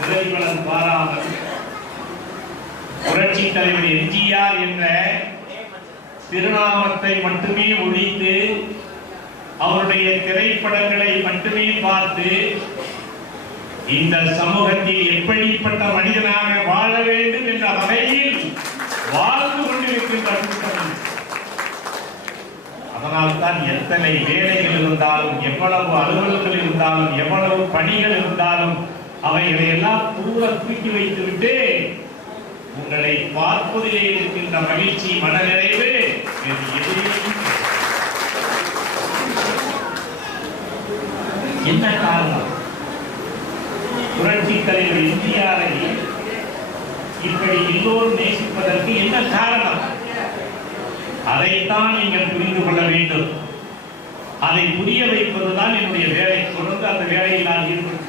உதவிபலன் பாராமல் புரட்சி தலைவர் எம்ஜிஆர் என்ற திருநாமத்தை மட்டுமே ஒழித்து அவருடைய திரைப்படங்களை மட்டுமே பார்த்து இந்த சமூகத்தில் எப்படிப்பட்ட மனிதனாக வாழ வேண்டும் என்ற வகையில் வாழ்ந்து கொண்டிருக்கின்ற கூட்டம். அதனால்தான் எத்தனை வேலைகள் இருந்தாலும், எவ்வளவு அலுவல்கள் இருந்தாலும், எவ்வளவு பணிகள் இருந்தாலும் அவைகளை எல்லாம் தூர தூக்கி வைத்துவிட்டு உங்களை பார்ப்பதிலே இருக்கின்ற மகிழ்ச்சி, மனநிறைவு என்ன காரணம்? புரட்சி தலைவர் எம்ஜிஆரை இப்படி எல்லோரும் நேசிப்பதற்கு என்ன காரணம்? அதைத்தான் நீங்கள் புரிந்து கொள்ள வேண்டும். அதை புரிய வைப்பதுதான் என்னுடைய வேலை. தொடர்ந்து அந்த வேலையில் நான் ஈடுபட்டு